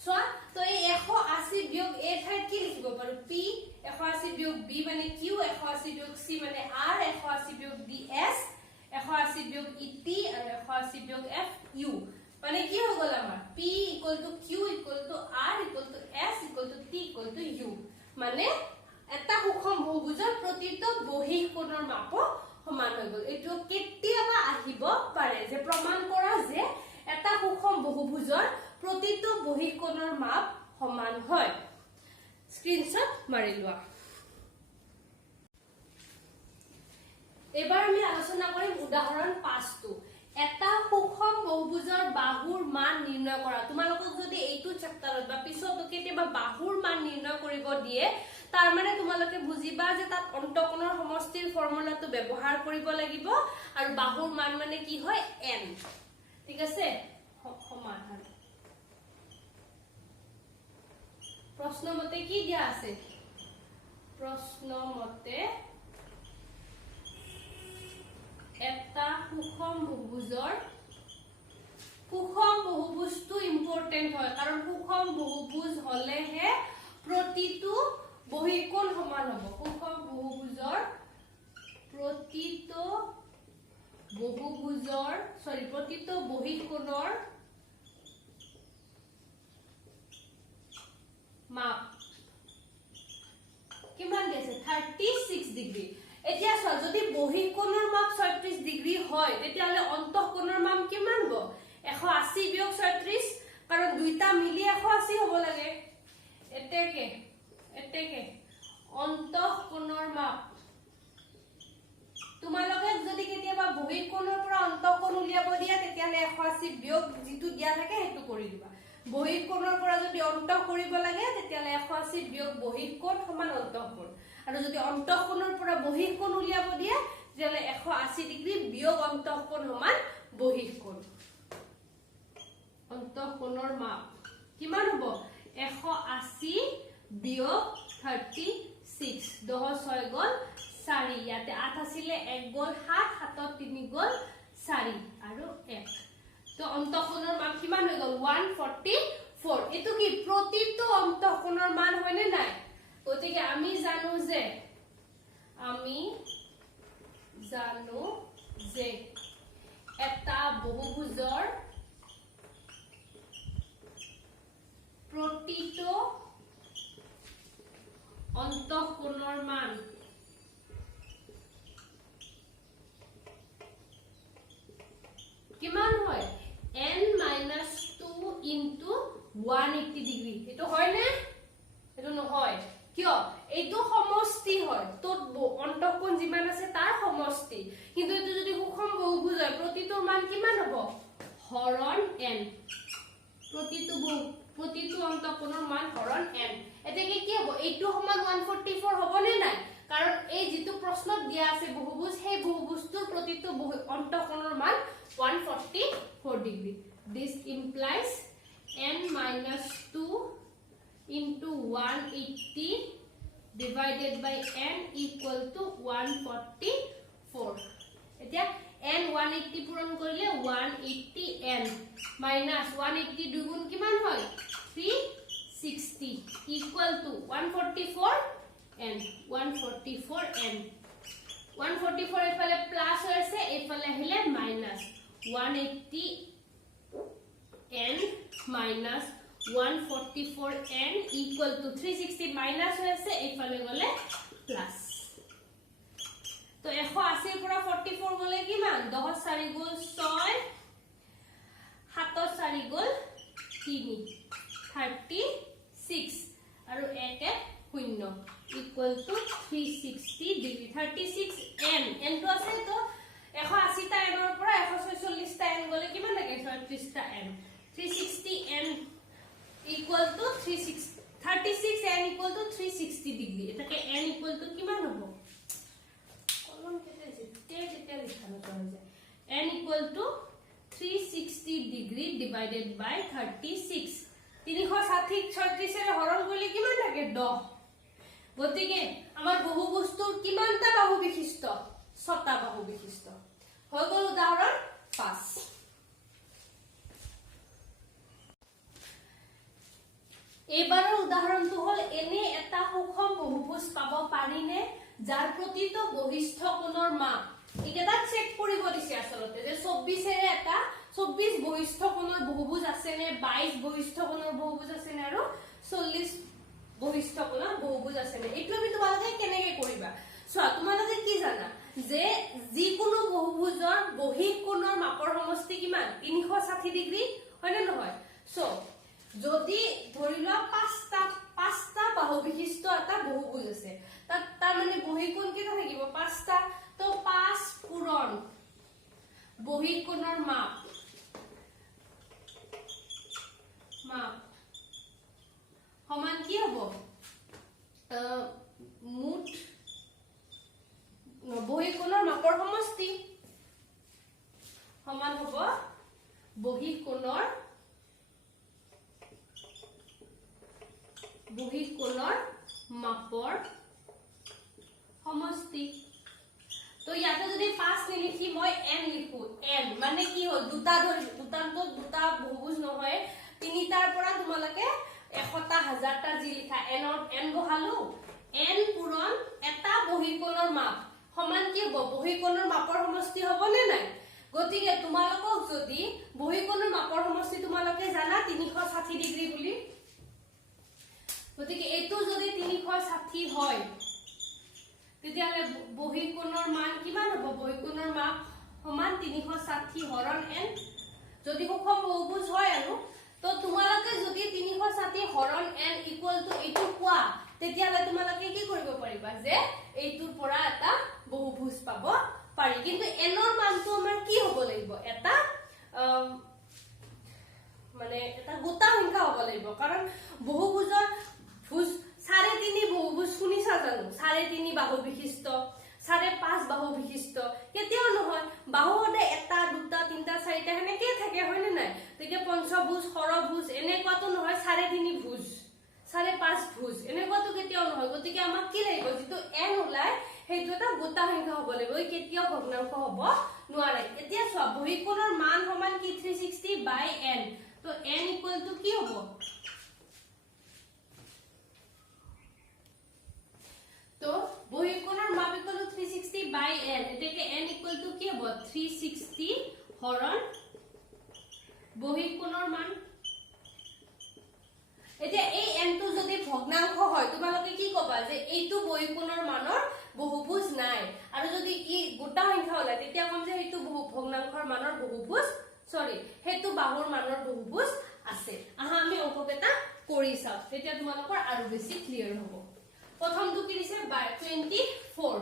সো তো এই 180 বিয়োগ A ঠাইত কি লিখিব পাৰো P 180 বিয়োগ B মানে Q 180 বিয়োগ C মানে R 180 বিয়োগ D S 180 বিয়োগ ET আৰু 180 বিয়োগ F U মানে কি হৈ গল আমাৰ P = Q = R = S = T = U মানে এটা সুষম বহুভুজৰ প্ৰতিটো বহিঃ কোণৰ মাপ সমান হৈ গল এটো কেতিয়াবা আহিব পাৰে যে প্ৰমাণ কৰা যে এটা সুষম বহুভুজৰ প্ৰতিটো বহিঃ কোণৰ মাপ সমান হয় স্ক্ৰিনশ্বট মাৰি লোৱা এবাৰ আমি আলোচনা কৰিম উদাহৰণ 5 টো এটা সুষম বহুভুজৰ বাহুৰ মান নিৰ্ণয় কৰা তোমালোকক যদি এইটো চেপ্টাৰত বা পিছত কেতিয়াবা বাহুৰ মান নিৰ্ণয় কৰিব দিয়ে তাৰ মানে তোমালোকে বুজিবা যে তাত অন্তঃকোণৰ সমষ্টিৰ ফৰ্মুলাটো ব্যৱহাৰ কৰিব লাগিব আৰু বাহুৰ মান মানে কি হয় n ঠিক আছে সমাধান প্ৰশ্ন মতে কি দিয়া আছে প্ৰশ্ন মতে এটা সুষম বহুভুজটো ইম্পৰ্টেন্ট হয় কাৰণ সুষম বহুভুজ হলেহে প্ৰতিটো বহিঃকোণ সমান হ'ব সুষম বহুভুজৰ প্ৰতিটো বহিঃকোণৰ মাপ কিমান দিছে 36 ডিগ্ৰী এতিয়া চোৱা যদি বহিঃকোণৰ মাপ 36 ডিগ্ৰী হয় তেতিয়াহলে অন্তঃকোণৰ মাপ কিমান হ'ব 180 বিয়োগ 36 কাৰণ দুইটা মিলি 180 হ'ব লাগে এতেকে অন্তঃকোণৰ মাপ তোমালোকে যদি কেতিয়াবা বহিঃকোণৰ পৰা অন্তঃকোণ উলিয়াব দিয়া তেতিয়াহলে 180 বিয়োগ যেটো দিয়া থাকে হেতু কৰি দিবা বহিঃকোণৰ পৰা যদি অন্তঃ কৰিব লাগে তেতিয়াহলে 180 বিয়োগ বহিঃকোণ সমান অন্তঃকোণ আৰু যদি অন্তঃকোণৰ পৰা বহিঃকোণ উলিয়াব দিয়ে তেতিয়াহলে 180 ডিগ্ৰী বিয়োগ অন্তঃকোণ সমান বহিঃকোণ অন্তঃকোণৰ মাপ কিমান হ'ব 180 বিয়োগ 36 10 6 গল 4 ইয়াতে 8 আছিল 1 গল 7 7 3 গল 4 আৰু 1 তো অন্তঃকোণৰ মান কিমান হৈ গল 144 এটো কি প্ৰতিটো অন্তঃকোণৰ মান হয়নে নাই গতিকে আমি জানো যে এটা বহুভুজৰ প্ৰতিটো অন্তঃকোণৰ মান কিমান হয় n - 2 into 180 ডিগ্ৰী এটো হয় নে এটো নহয় কিয় এইটো সমষ্টি হয় তো অন্তঃকোণ যিমান আছে তাৰ সমষ্টি কিন্তু এটো যদি সুষম বহুভুজ হয় প্ৰতিটোৰ মান কিমান হ'ব হৰণ n প্ৰতিটো অন্তঃকোণৰ মান হৰণ n এতেকে কি হ'ব এইটো সমান 144 হ'ব নে নাই কাৰণ এই যেটো প্ৰশ্নত দিয়া আছে বহুভুজ সেই বহুভুজটোৰ প্ৰতিটো অন্তঃকোণৰ মান 144 degree this implies n - 2 into 180 divided by n equal to 144 এতিয়া n 180 পূৰণ কৰিলে 180 n minus 180 দুগুণ কিমান হয় 360 equal to 144 n 144 এফালে প্লাস হৈছে এফালে আহিলে minus 180 n minus 144 n equal to 360 minus হৈছে এফালে গলে প্লাস তো 180 পৰা 44 গলে কিমান 10 4 গুণ 6 7 4 গুণ 3 36 আৰু 1 0 equal to 360 degree 36 n n তো আছে তো 180 টা n ৰ পৰা 146 টা n গলে কিমান লাগে 36 টা n 360 n equal to 36 n equal to 360 degree এটাকে n equal to কিমান হ'ব কলম কেতে আছে তে লিখানো হৈ যায় n equal to 360 degree divided by 36 360 36 এর হরণ করলে কিমান থাকে 10 গতিকে আমার বহুবস্তুর কিমানটা বাহু বিশিষ্ট 6টা বাহু বিশিষ্ট হৈ গল উদাহরণ 5 এবাৰৰ উদাহৰণটো হল এনে এটা সুষম বহুভুজ পাব পাৰিনে যাৰ প্ৰতিটো বহিষ্ঠ কোণৰ মাপ এটা চেক কৰিব দিছে আসলতে যে 24 এৰে এটা 24 বহিষ্ঠ কোণৰ বহুভুজ আছে নে 22 বহিষ্ঠ কোণৰ বহুভুজ আছে নে আৰু 40 বহিষ্ঠ কোণৰ বহুভুজ আছে নে এইটো আমি তোমালোকে কেনেকৈ কৰিবা সো তোমালোকে কি জানা যে যিকোনো বহুভুজৰ বহিঃ কোণৰ মাপৰ সমষ্টি কিমান 360 ডিগ্ৰী হয় নে নহয় সো যদি ধৰি লোৱা পাঁচটা বাহু বিশিষ্ট এটা বহুভুজ আছে তাৰ মানে বহিঃ কোণ কেইটা থাকিব পাঁচটা তো 5 পূৰণ বহিঃ কোণৰ মাপ সমান কি হ'ব মুঠ বহিঃ কোণৰ মাপৰ সমষ্টি সমান হ'ব বহিঃ কোণৰ মাপৰ সমষ্টি তো ইয়াতে যদি 5 নিলিখি মই n লিখো n মানে কি হ'ল দুটা বহুভুজ নহয় তিনিটাৰ পৰা তোমালোকে 100টা 1000টা যি লিখা n বহালো n পূৰণ এটা বহিঃ কোণৰ মাপ সমান কি হ'ব বহিঃ কোণৰ মাপৰ সমষ্টি হ'ব নে নাই গতিকে তোমালোকক যদি বহিঃ কোণৰ মাপৰ সমষ্টি তোমালোকে জানা 360 ডিগ্ৰী বুলি গতিকে এইটো যদি 360 হয় তেতিয়ালে বহিঃ কোণৰ মান কিমান হ'ব বহিঃ কোণৰ মাপ সমান 360 হৰণ n যদি সুষম বহুভুজ হয় আৰু তো তোমালোকে যদি 360 হৰণ n ইকুৱেল টু এইটো কোৱা তেতিয়ালে তোমালোকে কি কৰিব পাৰিবা যে এইটোৰ পৰা এটা বহুভুজ পাব পাৰি কিন্তু n ৰ মানটো আমাৰ কি হ'ব লাগিব এটা মানে এটা গোটা সংখ্যা হ'ব লাগিব কাৰণ বহুভুজৰ ভুজ 3.5 বহুভুজ শুনিছা জানো 3.5 বাহু বিশিষ্ট 5.5 বাহু বিশিষ্ট কেতিয়াও নহয় বাহু হতে এটা দুটা তিনটা চাৰিটা হেনেকে থাকে হয় নে নাই তেতিয়া পঞ্চভুজ ষড়ভুজ এনেকুৱাটো নহয় 3.5 ভুজ 5.5 ভুজ এনেকুৱাটো কেতিয়াও নহয় গতিকে আমাক কি লাগিব যেটো n ওলাই সেইটো এটা গোটা সংখ্যা হ'ব লাগিব কেতিয়াও ভগ্নাংশ হ'ব নোৱাৰে এতিয়া চোৱা বহিঃ কোণৰ মান সমান কি 360 বাই n তো n ইকুৱেল টু কি হ'ব তো বহিঃ কোণৰ মাপ ইকুৱেল টু 360 বাই n এটাকে n ইকুৱেল টু কি হ'ব 360 হৰণ বহিঃ কোণৰ মান এতিয়া এই n টো যদি ভগ্নাংশ হয় তোমালোকে কি কবা যে এইটো বহিঃ কোণৰ মানৰ বহুভুজ নাই আৰু যদি ই গোটা সংখ্যা হলে তেতিয়া কম যে এইটো ভগ্নাংশৰ মানৰ বহুভুজ হেতু বাহুৰ মানৰ বহুভুজ আছে আহা আমি অংককেটা কৰি চাও তেতিয়া তোমালোকৰ আৰু বেছি ক্লিয়াৰ হ'ব প্ৰথমটো কি দিছে 24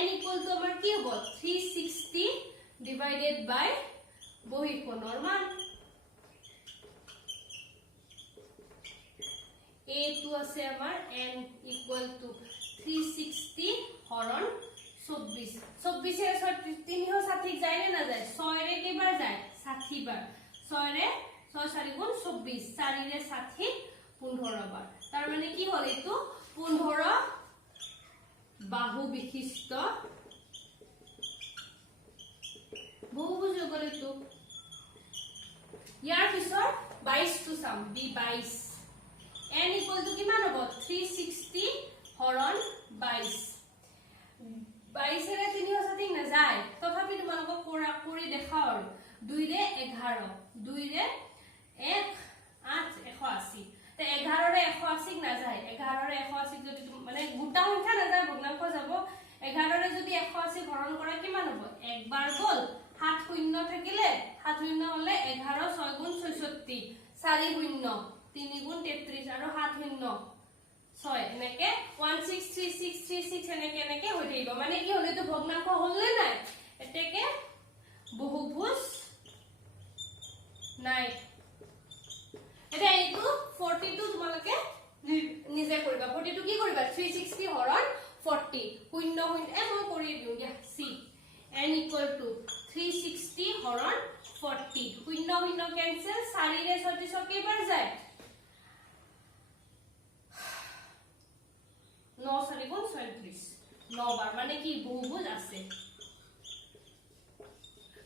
n ইকুৱেল টু আমাৰ কি হ'ব 360 ডিভাইডেড বাই বহিঃ কোণৰ মান a2 আছে আমাৰ n ইকুৱেল টু 360 হৰণ 24 24 এ 360 যায় না যায় 6 ৰে কেবাৰ যায় 60 বাৰ 6 ৰে 6 4 গুণ 24 4 ৰে 60 15 বাৰ তাৰ মানে কি হ'ল এইটো 15 বাহু বিশিষ্ট বহুভুজ গলে তো ইয়াৰ পিছৰ 22 টো সাম b22 n ইকুৱেল টু কিমান হ'ব 360 হৰণ 22 22 ৰে 360 না যায় তথাপি তোমালোকক কৰি দেখাও আৰু 2 ৰে 11 2 ৰে 1 8 180 তে 11 ৰে 180 না যায় 11 ৰে 180 যদি মানে গোটা সংখ্যা না যায় ভগ্নাংশ যাব 11 ৰে যদি 180 হৰণ কৰা কিমান হ'ব একবাৰ গল 7 শূন্য থাকিলে 7 শূন্য হলে 11 6 গুণ 66 4 শূন্য 3 গুণ 33 আৰু 7 শূন্য 6 এনেকে 163636 এনেকে হৈ থাকিব মানে কি হলে তো ভগ্নাংশ হল নাই এতেকে বহুভুজ নাই এটা এইটো 42 তোমালোকে নিজে কৰিবা 42 কি কৰিবা 360 হৰণ 40 শূন্য শূন্য মই কৰি দিও দিয়া c n ইকুৱেল টু 360 হৰণ 40 শূন্য শূন্য কেনসেল 4 ৰে 36 কেইবাৰ যায় 9 4 গুণ 37 9 বাৰ মানে কি বহুভুজ আছে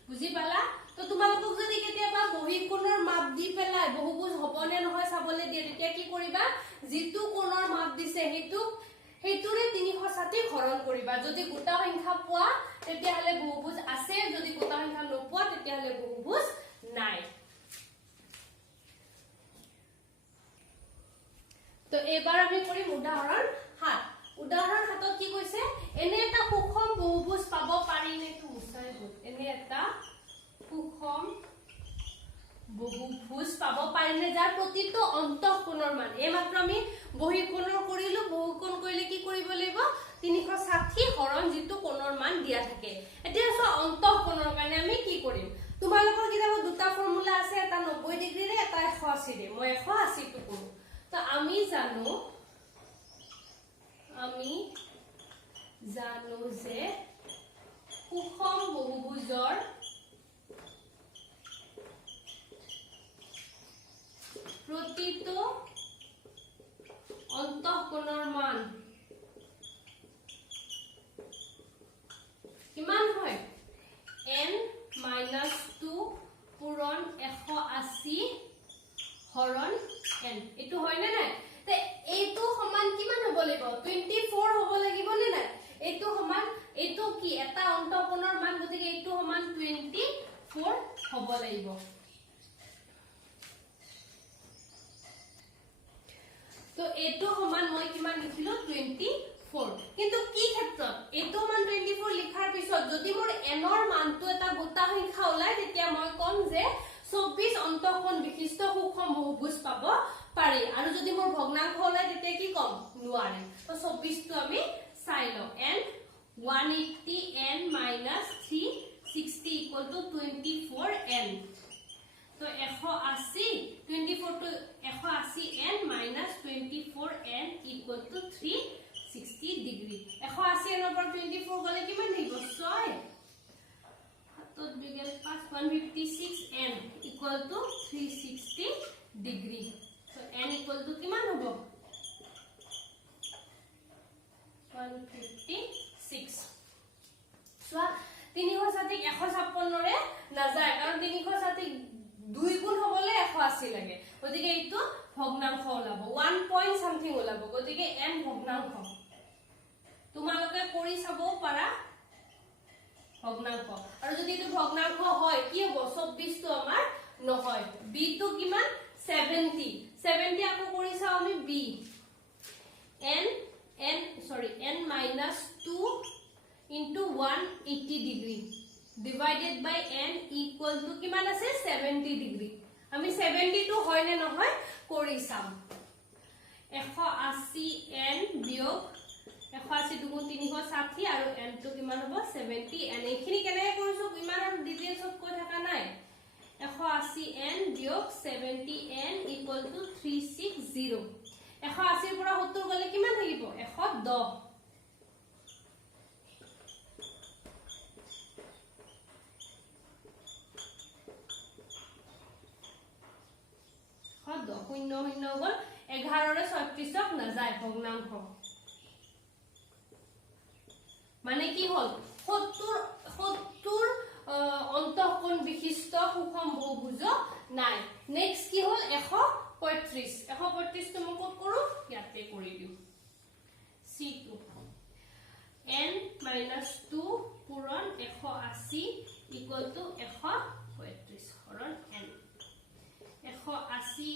বুজি পালা তো তোমালোকক যদি কেতিয়াবা বহিঃ কোণৰ মাপ দি পেলাই বহুভুজ হবনে নহয় চাবলৈ দিয়ে তেতিয়া কি কৰিবা যেটো কোণৰ মাপ দিছে হেতুৰে 360 হৰণ কৰিবা যদি গোটা সংখ্যা পোৱা তেতিয়া হলে বহুভুজ আছে যদি গোটা সংখ্যা নোপোৱা তেতিয়া হলে বহুভুজ নাই তো এবাৰ আমি কৰিম উদাহৰণ 7 উদাহৰণ 7ত কি কৈছে এনে এটা সুষম বহুভুজ পাব পাৰি নে তো মুছাই গল এনে এটা সুষম বহুভুজ পাব পাৰিনে যাৰ প্ৰতিটো অন্তঃকোণৰ মান এইমাত্ৰ আমি বহিকোণৰ কৰিলো বহুকোণ কৰিলে কি কৰিব লাগিব 360 হৰণ যিটো কোণৰ মান দিয়া থাকে এতিয়া সো অন্তঃকোণৰ কাৰণে আমি কি কৰিম তোমালোকৰ কিতাপত দুটা ফৰ্মুলা আছে এটা 90 ডিগ্ৰী ৰে এটা 180 ৰে মই 180 টো কৰো তো আমি জানো যে সুষম বহুভুজৰ प्रतितो অন্তঃকোণৰ মান কিমান হয় n - 2 পূৰণ 180 হৰণ n এটো হয় না নাই তে এটো সমান কিমান হ'ব লাগিব 24 হ'ব লাগিব নে নাই এটো সমান এটো কি এটা অন্তঃকোণৰ মান গতিকে এটো সমান 24 হ'ব লাগিব তো এটো সমান মই কিমান লিখিলো 24 কিন্তু কি ক্ষেত্ৰত এটো মান 24 লিখাৰ পিছত যদি মোৰ n ৰ মানটো এটা গোটা সংখ্যা ওলাই তেতিয়া মই কম যে 24 অন্তঃকোণ বিশিষ্ট সুষম বহুভুজ পাব পাৰি আৰু যদি মোৰ ভগ্নাংশ ওলাই তেতিয়া কি কম নোৱাৰে তো 24 টো আমি চাই লও n 180 n - 360 24n तो 180 24 to 180 n minus 24n equal to 360 degree 180 n over 24 গলে কিমান দিব 6 হাতত বিগেল 156 n equal to 360 degree so n equal to কিমান হ'ব 156 so 360 156 ৰে না যায় কাৰণ 360 দুই গুণ হবলে 180 লাগে গতিকে এইটো ভগ্নাংশ ওলাব 1 পইণ্ট সামথিং ওলাব গতিকে n ভগ্নাংশ তোমালোকে কৰি চাব পাৰা ভগ্নাংশ আৰু যদি এইটো ভগ্নাংশ হয় কি হ'ব 24 টো আমাৰ নহয় b টো কিমান 70 আকৌ কৰি চাও আমি b n - 2 into 180 degree divided by n equal to কিমান আছে 70 ডিগ্ৰী আমি 72 হয় নে নহয় কৰি চাম 180 n বিয়োগ 180 দুগুণ 360 আৰু n টো কিমান হ'ব 70 n এইখিনি কেনে কৰিছো ইমান আৰু ডিটেইলছত কৈ থকা নাই 180 n বিয়োগ 70 n equal to 360 180 পৰা 70 গলে কিমান থাকিব 110 শূন্য শূন্য গল 11 ৰে 36ক না যায় ভগ্নাংশ মানে কি হল 70 অন্তঃকোণ বিশিষ্ট সুষম বহুভুজ নাই নেক্সট কি হল 135 টো মই কত কৰো ইয়াতে কৰি দিও c2 n - 2 পূৰণ 180 equal to 135 হৰণ n 180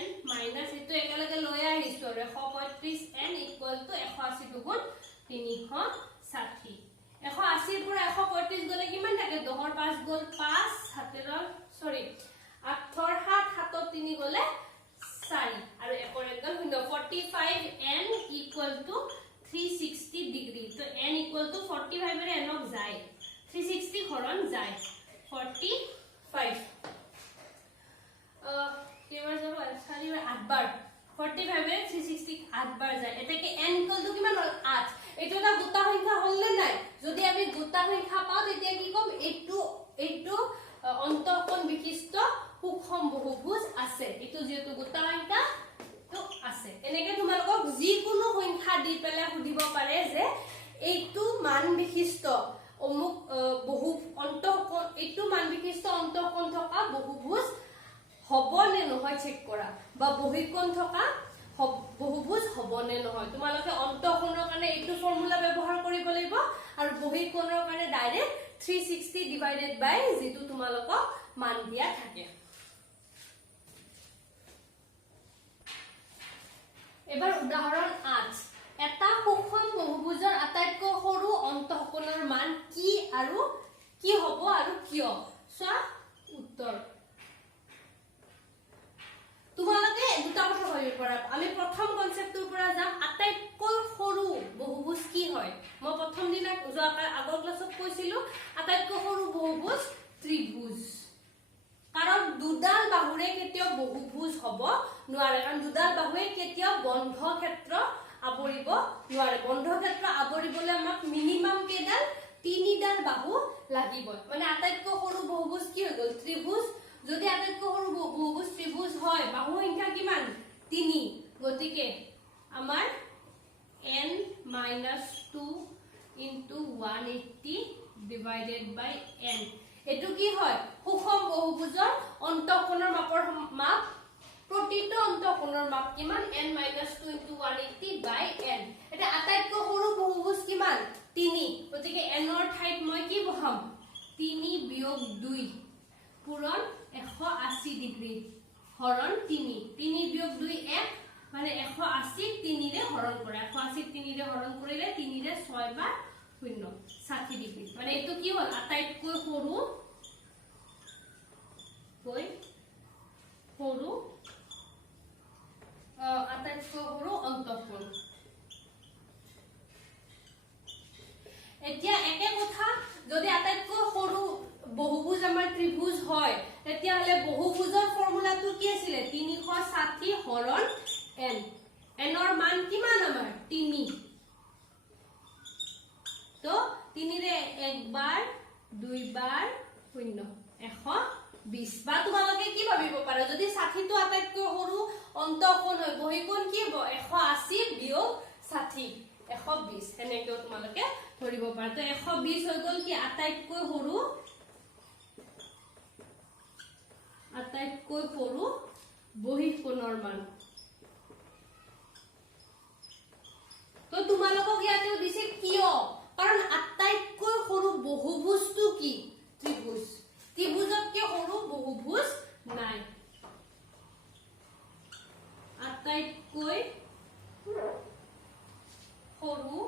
n minus এটো একেলগে লৈ আহিছো আৰু 135 n equal to 180 দুগুণ 360 180 পৰা 135 গলে কিমান থাকে 10 ৰ 5 গল 5 7 সৰি 8 ৰ 7 7 ৰ 3 গলে 4 আৰু একৰ একদম 45 n equal to 360 ডিগ্ৰী তো n equal to 45 ৰে n ক যায় 360 হৰণ যায় 45 কেবাৰ যাব 4 8 বাৰ 45 ৰে 360 8 বাৰ যায় এটাকে n ইকুয়াল টু কিমান হল 8 এটো এটা গোটা সংখ্যা হল নে নাই যদি আমি গোটা সংখ্যা পাও তেতিয়া কি কম এইটো অন্তঃকোণ বিশিষ্ট সুষম বহুভুজ আছে এটো যেটো গোটা সংখ্যা তো আছে এনেকে তোমালোকক যি কোনো সংখ্যা দি পেলে সুধিব পাৰে যে এইটো মান বিশিষ্ট অমুক বহু অন্তঃকোণ এইটো মান বিশিষ্ট অন্তঃকোণ থকা বহুভুজ হব নে নহয় চেক কৰা বা বহিকোণ থকা বহুভুজ হবনে নহয় তোমালোকে অন্তঃকোণৰ কাৰণে এইটো ফৰ্মুলা ব্যৱহাৰ কৰিব লাগিব আৰু বহিঃকোণৰ কাৰণে ডাইৰেক্ট 360 ডিভাইডেড বাই যেটো তোমালোকক মান দিয়া থাকে এবাৰ উদাহৰণ 8 এটা সুষম বহুভুজৰ আটাইতকৈ সৰু অন্তঃকোণৰ মান কি আৰু কি হ'ব আৰু কিয় চোৱা উত্তৰ তোমালোকে দুটা কথা ভাবিব পাৰা আমি প্ৰথম কনসেপ্টৰ পৰা যাম আটাইতকৈ সৰু বহুভুজ কি হয় মই প্ৰথম দিনা আগৰ ক্লাছত কৈছিলো আটাইতকৈ সৰু বহুভুজ ত্ৰিভুজ কাৰণ দুডাল বাহুৰে কেতিয়াও বহুভুজ হ'ব নোৱাৰে কাৰণ দুডাল বাহুৱে কেতিয়াও বন্ধ ক্ষেত্ৰ আবৰিব নোৱাৰে বন্ধ ক্ষেত্ৰ আবৰিবলৈ আমাক মিনিমাম কেডাল তিনিডাল বাহু লাগিব মানে আটাইতকৈ সৰু বহুভুজ কি হৈ গ'ল ত্ৰিভুজ যদি আটাইতকৈ সৰু বহুভুজ ত্ৰিভুজ হয় বাহু সংখ্যা কিমান 3 গতিকে আমাৰ n - 2 * 180 ডিভাইডেড বাই n এটো কি হয় সুষম বহুভুজৰ অন্তঃকোণৰ মাপৰ মাপ প্ৰতিটো অন্তঃকোণৰ মাপ কিমান n - 2 * 180 বাই n এটা আটাইতকৈ সৰু বহুভুজ কিমান 3 গতিকে n ৰ ঠাইত মই কি বহাম 3 - 2 পূৰণ 180 ডিগ্ৰী হৰণ 3 3 - 2 1 মানে 180 3 ৰে হৰণ কৰা 180 3 ৰে হৰণ কৰিলে 3 ৰে 6 বাৰ 0 60 ডিগ্ৰী মানে এটো কি হ'ল আটাইতকৈ সৰু আটাইতকৈ সৰু অন্তঃকোণ এতিয়া একে কথা যদি আটাইতকৈ সৰু বহুভুজ আমাৰ ত্ৰিভুজ হয় তেতিয়া হলে বহুভুজৰ ফৰ্মুলাটো কি আছিল 360 হৰণ n n ৰ মান কিমান আমাৰ 3 তো 3 ৰে এক বাৰ দুই বাৰ 0 120 বা তোমালোকে কি ভাবিব পাৰা যদি 60 টো আটাইতকৈ সৰু অন্তঃকোণ হয় বহিঃকোণ কি হ'ব 180 বিয়োগ 60 120 এনেকৈ তোমালোকে ধৰিব পাৰা তো 120 হৈ গ'ল কি আটাইতকৈ সৰু বহিঃকোণৰ মান তো তোমালোকক ইয়াতেও দিছে কিয় কাৰণ আটাইতকৈ সৰু বহুভুজটো কি ত্ৰিভুজ ত্ৰিভুজতকৈ সৰু বহুভুজ নাই আটাইতকৈ সৰু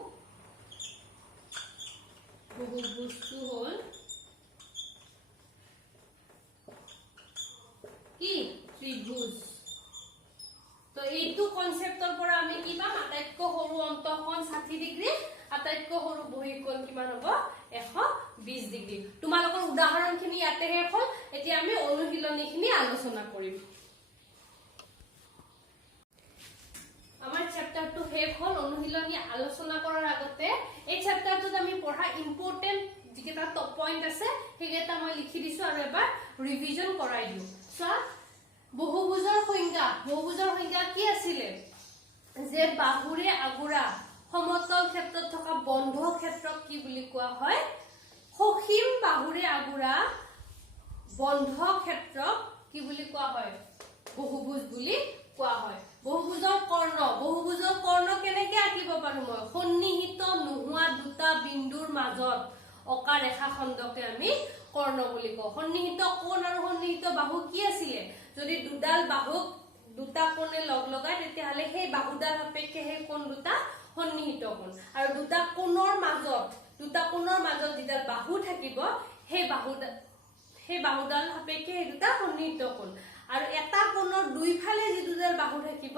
বহুভুজটো হ'ল কি ত্ৰিভুজ তো এইটো কনসেপ্টৰ পৰা আমি কি পাম আটাইতকৈ সৰু অন্তঃকোণ 60 ডিগ্ৰী আটাইতকৈ সৰু বহিঃকোণ কিমান হ'ব 120 ডিগ্ৰী তোমালোকৰ উদাহৰণখিনি ইয়াতে শেষ হ'ল এতিয়া আমি অনুশীলনীখিনি আলোচনা কৰিম আমাৰ চেপ্টাৰটো শেষ হ'ল অনুশীলনী আলোচনা কৰাৰ আগতে এই চেপ্টাৰটোত আমি পঢ়া ইম্পৰ্টেন্ট যিকেইটা টপ পইণ্ট আছে সেইকেইটা মই লিখি দিছো আৰু এবাৰ ৰিভিজন কৰাই দিও চোৱা বহুভুজৰ সংজ্ঞা কি আছিলে যে বাহুৰে আগুৰা সমতল ক্ষেত্ৰত থকা বন্ধ ক্ষেত্ৰক কি বুলি কোৱা হয় সসীম বাহুৰে আগুৰা বন্ধ ক্ষেত্ৰক কি বুলি কোৱা হয় বহুভুজ বুলি কোৱা হয় বহুভুজৰ কৰ্ণ কেনেকৈ আঁকিব পাৰো মই সন্নিহিত নোহোৱা দুটা বিন্দুৰ মাজত অকা ৰেখা খণ্ডকে আমি কৰ্ণ বুলি কওঁ সন্নিহিত কোণ আৰু সন্নিহিত বাহু কি আছিল যদি দুডাল বাহুক দুটা কোণে লগ লগায় তেতিয়াহলে সেই বাহুডাল সাপেক্ষে সেই কোণ দুটা সন্নিহিত কোণ আৰু দুটা কোণৰ মাজত যিডাল বাহু থাকিব সেই বাহুডাল সাপেক্ষে সেই দুটা সন্নিহিত কোণ আৰু এটা কোণৰ দুইফালে যি দুডাল বাহু থাকিব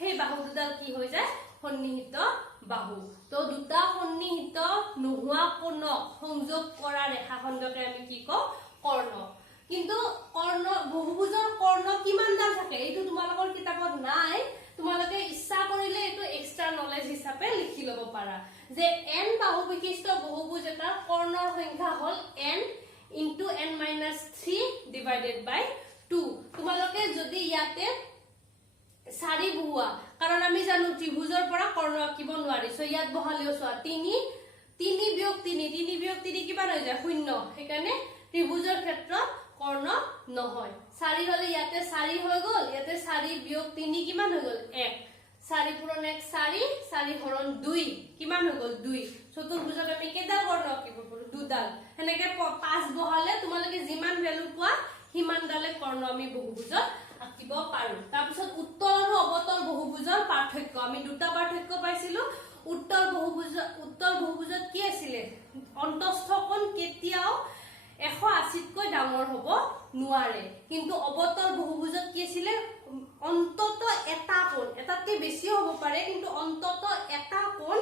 সেই বাহু দুডাল কি হৈ যায় সন্নিহিত বাহু তো দুটা সন্নিহিত নোহোৱা কোণক সংযোগ কৰা ৰেখাখণ্ডকে আমি কি কওঁ কৰ্ণ কিন্তু বহুভুজৰ কৰ্ণ কিমানডাল থাকে এইটো তোমালোকৰ কিতাপত নাই তোমালোকে ইচ্ছা কৰিলে এইটো এক্সট্ৰা নলেজ হিচাপে লিখি ল'ব পাৰা যে n বাহু বিশিষ্ট বহুভুজ এটা কৰ্ণৰ সংখ্যা হ'ল n * n-3 ডিভাইডেড বাই 2 তোমালোকে যদি ইয়াতে 4 বহুৱা কাৰণ আমি জানো ত্ৰিভুজৰ পৰা কৰ্ণ আঁকিব নোৱাৰি সো ইয়াত বহালেও চোৱা 3 বিয়োগ 3 কিমান হৈ যায় 0 সেইকাৰণে ত্ৰিভুজৰ ক্ষেত্ৰত কৰ্ণ নহয় 4 হলে ইয়াতে 4 হৈ গ'ল ইয়াতে 4 বিয়োগ 3 কিমান হৈ গ'ল 1 4 পূৰণ 1 4 4 হৰণ 2 কিমান হৈ গল 2 চতুৰ্ভুজত আমি কেইডাল কৰ্ণ আঁকিব পাৰো দুডাল হেনেকে 5 বহালে তোমালোকে যিমান ভ্যালু পোৱা হিমান ডালে কৰ্ণ আমি বহুভুজত আঁকিব পাৰো তাৰ পিছত উত্তল আৰু অবতল বহুভুজৰ পাৰ্থক্য আমি দুটা পাৰ্থক্য পাইছিলো উত্তল বহুভুজত কি আছিল অন্তস্থ কোণ কেতিয়াও 180 কৈ ডাঙৰ হ'ব নোৱাৰে কিন্তু অবতল বহুভুজত কি আছিল অন্তত এটা কোণ এটাতকৈ বেছি হ'ব পাৰে কিন্তু অন্তত এটা কোণ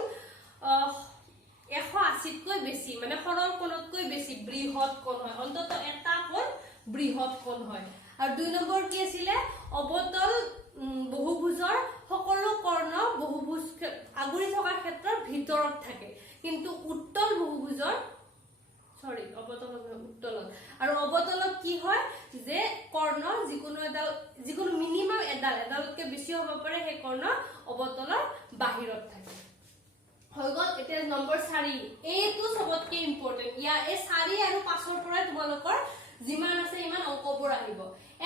180 কৈ বেছি মানে সৰল কোণতকৈ বেছি বৃহৎ কোণ হয় অন্তত এটা কোণ বৃহৎ কোণ হয় আৰু দুই নম্বৰ কি আছিল অবতল বহুভুজৰ সকলো কৰ্ণ বহুভুজ আগুৰি থকা ক্ষেত্ৰৰ ভিতৰত থাকে কিন্তু উত্তল বহুভুজৰ উত্তলত আৰু অবতলত কি হয় যে কৰ্ণ যিকোনো মিনিমাম এডালতকৈ বেছি হ'ব পাৰে সেই কৰ্ণ অবতলৰ বাহিৰত থাকে হৈ গল এটা নম্বৰ 4 এইটো সবতকৈ ইম্পৰ্টেন্ট ইয়া এই 4 আৰু 5 ৰ পৰা তোমালোকৰ যিমান আছে ইমান অংকবোৰ আহিব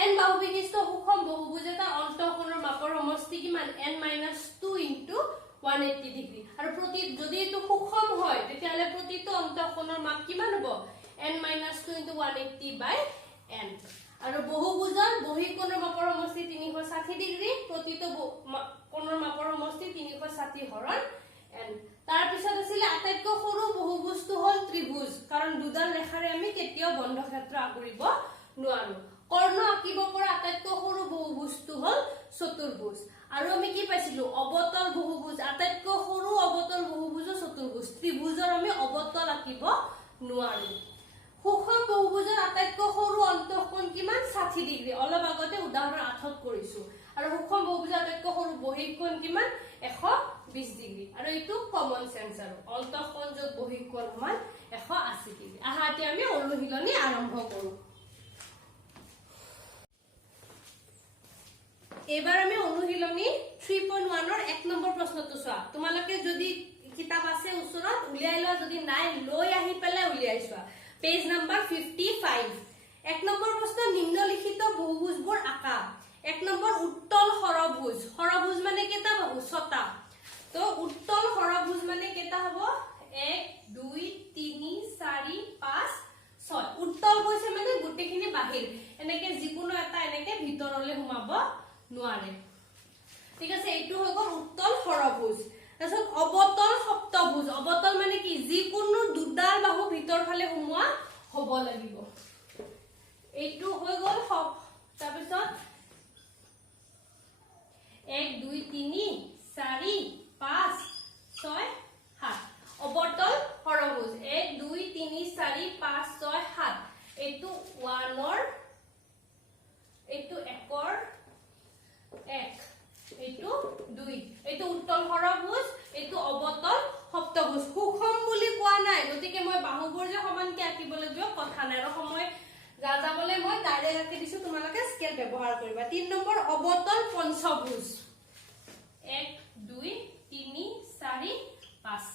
n বাহু বিশিষ্ট সুষম বহুভুজ এটা অন্তঃকোণৰ মাপৰ সমষ্টি কিমান n - 2 * 180 ডিগ্ৰী আৰু প্ৰতি যদি এটো সুষম হয় তেতিয়ালে প্ৰতিটো অন্তঃকোণৰ মাপ কিমান হ'ব n - 2 * 180/n আৰু বহুভুজৰ বহিঃকোণৰ মাপৰ সমষ্টি 360 ডিগ্ৰী প্ৰতিটো কোণৰ মাপৰ সমষ্টি 360 হৰণ n তাৰ পিছত আছিল আটাইতকৈ সৰু বহুভুজটো হল ত্ৰিভুজ কাৰণ দুডাল ৰেখাৰে আমি কেতিয়াও বন্ধ ক্ষেত্ৰ আগুৰিব নোৱাৰো কৰ্ণ আঁকিব পৰা আটাইতকৈ সৰু বহুভুজটো হল চতুৰ্ভুজ আৰু আমি কি পাইছিলো অবতল বহুভুজ আটাইতকৈ সৰু অবতল বহুভুজ চতুৰ্ভুজ ত্ৰিভুজৰ আমি অবতল আঁকিব নোৱাৰো সুষম বহুভুজৰ আটাইতকৈ সৰু অন্তঃকোণ কিমান 60 ডিগ্ৰী অলপ আগতে উদাহৰণ 8ত কৰিছো আৰু সুষম বহুভুজৰ আটাইতকৈ সৰু বহিঃকোণ কিমান 120 ডিগ্ৰী আৰু এইটো কমন সেন্স আৰু অন্তঃকোণ যোগ বহিঃকোণ সমান 180 ডিগ্ৰী আহা এতিয়া আমি অনুশীলনী আৰম্ভ কৰো এবাৰ আমি অনুশীলনী 3.1 ৰ 1 নম্বৰ প্ৰশ্নটো চোৱা তোমালোকে যদি কিতাপ আছে ওচৰত উলিয়াই লোৱা যদি নাই লৈ আহি পেলাই উলিয়াই চোৱা পেজ নম্বৰ 55 1 নম্বৰ প্ৰশ্ন নিম্নলিখিত বহুভুজবোৰ আঁকা 1 নম্বৰ উত্তল হৰভুজ মানে কেটা বাহু 6টা তো উত্তল হৰভুজ মানে কেটা হ'ব 1 2 3 4 5 6 উত্তল কৈছে মানে গুটেখিনি বাহিৰ এনেকে যিকোনো এটা এনেকে ভিতৰলে সোমাব নোৱাৰে ঠিক আছে এইটো হৈ গল উত্তল হৰভুজ তাৰছত অবতল সপ্তভুজ অবতল মানে কি যিকোনো দুডাল বাহু ভিতৰ ফালে সোমোৱা হ'ব লাগিব এইটো হৈ গল তাৰ পিছত 1 2 3 4 5 6 7 অবতল হৰভুজ 1 2 3 4 5 6 7 এইটো 1 ৰ এইটো 1 ৰ 1 এইটো 2 এইটো উত্তল হৰভুজ এইটো অবতল সপ্তভুজ সুষম বুলি কোৱা নাই গতিকে মই বাহুবোৰ যে সমানকে আঁকিব লাগিব কথা নাই আৰু সময় যাবলৈ মই ডাইৰেক্ট আঁকি দিছো তোমালোকে স্কেল ব্যৱহাৰ কৰিবা 3 নম্বৰ অবতল পঞ্চভুজ 1 2 3 4 5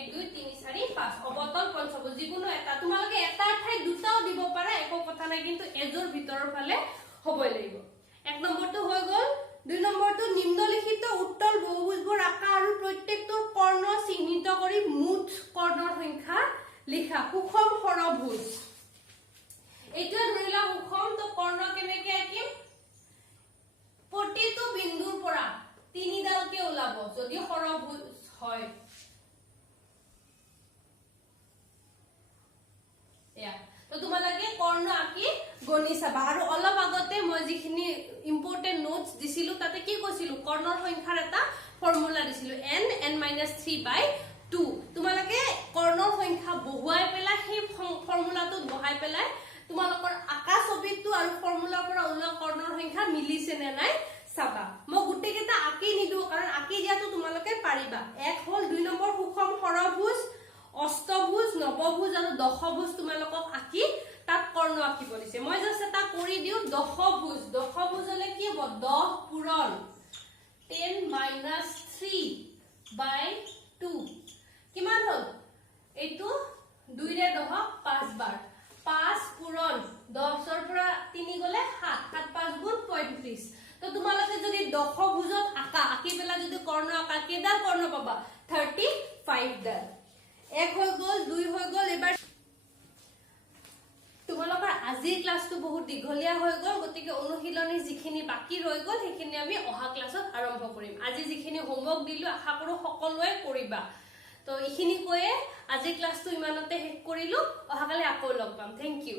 1 2 3 4 5 অবতল পঞ্চভুজ যিকোনো এটা তোমালোকে এটা ঠাই দুটাও দিব পাৰা একো কথা নাই কিন্তু এজৰ ভিতৰৰ ফালে হ'বই লাগিব 1 নম্বৰটো হৈ গল 2 নম্বৰটো নিম্নলিখিত উত্তল বহুভুজবোৰ আঁকা আৰু প্ৰত্যেকটোৰ কৰ্ণ চিহ্নিত কৰি মুঠ কৰ্ণৰ সংখ্যা লিখা সুষম হৰভুজ এইটো ধৰিলা সুষম তো কৰ্ণ কেনেকৈ আঁকিম প্ৰতিটো বিন্দুৰ পৰা তিনিডালকে ওলাব যদি হৰভুজ হয় তো তোমালোকে কৰ্ণ আঁকি গণি চাবা আৰু অলপ আগতে মই যিখিনি ইম্পৰ্টেন্ট নোটস দিছিলো তাতে কি কৈছিলো কৰ্ণৰ সংখ্যাৰ এটা ফৰ্মুলা দিছিলো n/2 তোমালোকে কৰ্ণৰ সংখ্যা বহুৱাই পেলাই সেই ফৰ্মুলাটোত বহাই পেলাই তোমালোকৰ আঁকা ছবিটো আৰু ফৰ্মুলাৰ পৰা ওলোৱা কৰ্ণৰ সংখ্যা মিলিছে নে নাই চাবা মই গুটেকেটা আঁকি নিদু কাৰণ আঁকি দিয়াটো তোমালোকে পাৰিবা এক হল 2 নম্বৰ সুষম হৰভুজ অষ্টভুজ নৱভুজ আৰু দশভুজ তোমালোকক আঁকি তাত কৰ্ণ আঁকিব দিছে মই জাস্ট এটা কৰি দিও দশভুজ হলে কি হ'ব 10 পূৰণ 10 - 3/2 কিমান হল এইটো 2 ৰে 10 5 বাৰ 5 পূৰণ 10 ৰ পৰা 3 গলে 7 7 5 গুণ 35 তো তোমালোকে যদি দশভুজত আঁকা আঁকি পেলা যদি কৰ্ণ আঁকা কেইডাল কৰ্ণ পাবা 35 ডাল 1 হৈ গ'ল 2 হৈ গ'ল এবাৰ তোমালোকৰ আজিৰ ক্লাসটো বহুত দীঘলীয়া হৈ গ'ল গতিকে অনুশীলনী যিখিনি বাকি ৰৈ গ'ল সেইখিনি আমি অহা ক্লাছত আৰম্ভ কৰিম আজি যিখিনি হোমৱৰ্ক দিলো আশা কৰো সকলোৱে কৰিবা তো এইখিনি কৈয়ে আজিৰ ক্লাসটো ইমানতে শেষ কৰিলো অহাকালি আকৌ লগ পাম থ্যাংক ইউ